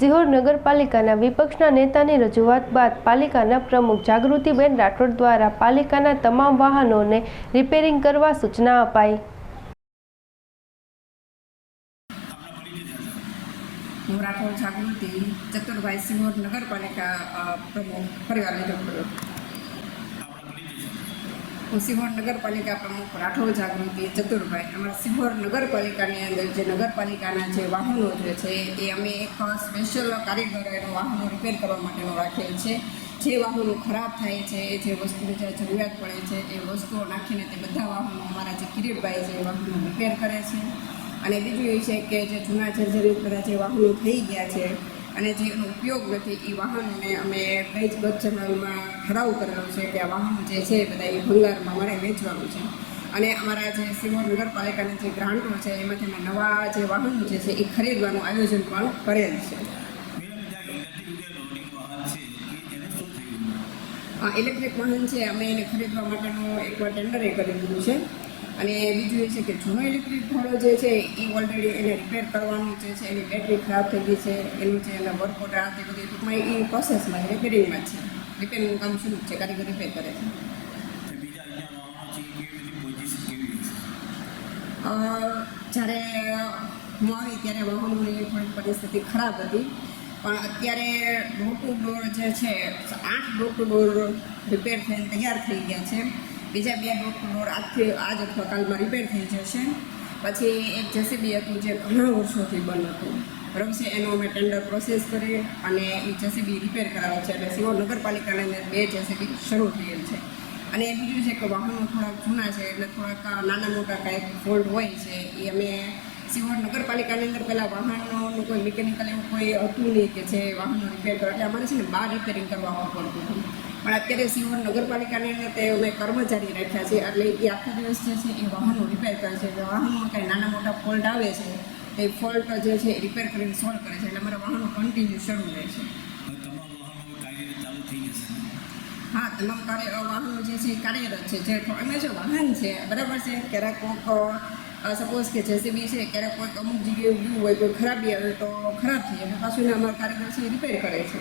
સિહોર નગરપાલિકાના વિપક્ષના નેતાની રજૂઆત બાદ પાલિકાના પ્રમુખ જાગૃતિબેન રાઠોડ દ્વારા પાલિકાના તમામ વાહનોને રિપેરિંગ કરવા સૂચના અપાઈ। હું રાઠોડ જાગૃતિ ચતુરભાઈ સિહોર નગરપાલિકા પ્રમુખ પરિવારની ડૉક્ટર। હું સિહોર નગરપાલિકા પ્રમુખ રાઠોડ જાગૃતિ ચતુરભાઈ। અમારા સિહોર નગરપાલિકાની અંદર જે નગરપાલિકાના જે વાહનો જે છે એ અમે એક સ્પેશિયલ કારીગરોનો વાહનો રિપેર કરવા માટેનો રાખેલ છે। જે વાહનો ખરાબ થાય છે, જે વસ્તુની જે જરૂરિયાત પડે છે એ વસ્તુઓ નાખીને તે બધા વાહનો અમારા જે કિરીટભાઈ છે એ વાહનો રિપેર કરે છે। અને બીજું એ છે કે જે જૂના જર્જરિત બધા જે વાહનો થઈ ગયા છે અને જે એનો ઉપયોગ નથી એ વાહનોને અમે કઈ જ બચતમાં ઠરાવ કરેલો છે કે આ વાહનો જે છે બધા એ ભંગારમાં મારે વેચવાનું છે। અને અમારા જે સિહોર નગરપાલિકાની જે ગ્રાન્ટો છે એમાંથી અમે નવા જે વાહનો જે છે એ ખરીદવાનું આયોજન પણ કરેલ છે। ઇલેક્ટ્રિક વાહન છે અમે એને ખરીદવા માટેનું એકવાર ટેન્ડરે કરી દીધું છે। અને બીજું એ છે કે જૂનો ઇલેક્ટ્રિક ઘોડો જે છે એ ઓલરેડી એને રિપેર કરવાનું જે છે એની બેટરી ખરાબ થઈ ગઈ છે, એનું છે એના વર્કઆઉટ આ તે બધી ટૂંકમાં એ પ્રોસેસમાં રિપેરિંગમાં છે, રિપેરિંગનું કામ શરૂ છે, કારીગર રિપેર કરે છે। જ્યારે હું આવી ત્યારે વાહનોની થોડી પરિસ્થિતિ ખરાબ હતી, પણ અત્યારે ડોર ટુ ડોર જે છે 8 ડોર ટુ ડોર રિપેર થઈને તૈયાર થઈ ગયા છે। બીજા 2 ડોર ટુ ડોર આજ અથવા કાલમાં રિપેર થઈ જશે। પછી એક જેસીબી હતું જે ઘણા વર્ષોથી બંધ હતું, બરાબર છે, એનો અમે ટેન્ડર પ્રોસેસ કરી અને એ જેસીબી રિપેર કરાવે છે। એટલે સિહોર નગરપાલિકાની અંદર 2 જેસીબી શરૂ થયેલ છે। અને બીજું છે કે વાહનો થોડાક જૂના છે એટલે થોડાક નાના મોટા કાંઈક ફોલ્ટ હોય છે એ અમે સિહોર નગરપાલિકાની અંદર પહેલાં વાહનોનું કોઈ મિકેનિકલ એવું કોઈ હતું નહીં કે જે વાહનો રિપેર કરે, એટલે અમારે છે ને બહાર રિપેરિંગ કરવા પડતું હતું। પણ અત્યારે સિહોર નગરપાલિકાની અંદર તે અમે કર્મચારી રાખ્યા છે, એટલે એ આખો દિવસ જે છે એ વાહનો રિપેર કરે છે। વાહનોમાં કાંઈ નાના મોટા ફોલ્ટ આવે છે એ ફોલ્ટ જે છે એ રિપેર કરીને સોલ્વ કરે છે, એટલે અમારા વાહનો કન્ટિન્યુ શરૂ રહે છે। હા, તમામ વાહનો જે છે એ કાર્યરત છે। જે અમે જે વાહન છે બરાબર છે, ક્યારેક કોઈક સપોઝ કે જેસીબી છે ક્યારેક કોઈક અમુક જગ્યાએ ગયું હોય, કોઈ ખરાબી આવે તો ખરાબ થઈ જાય, પાછું અમારા કારીગર છે એ રિપેર કરે છે।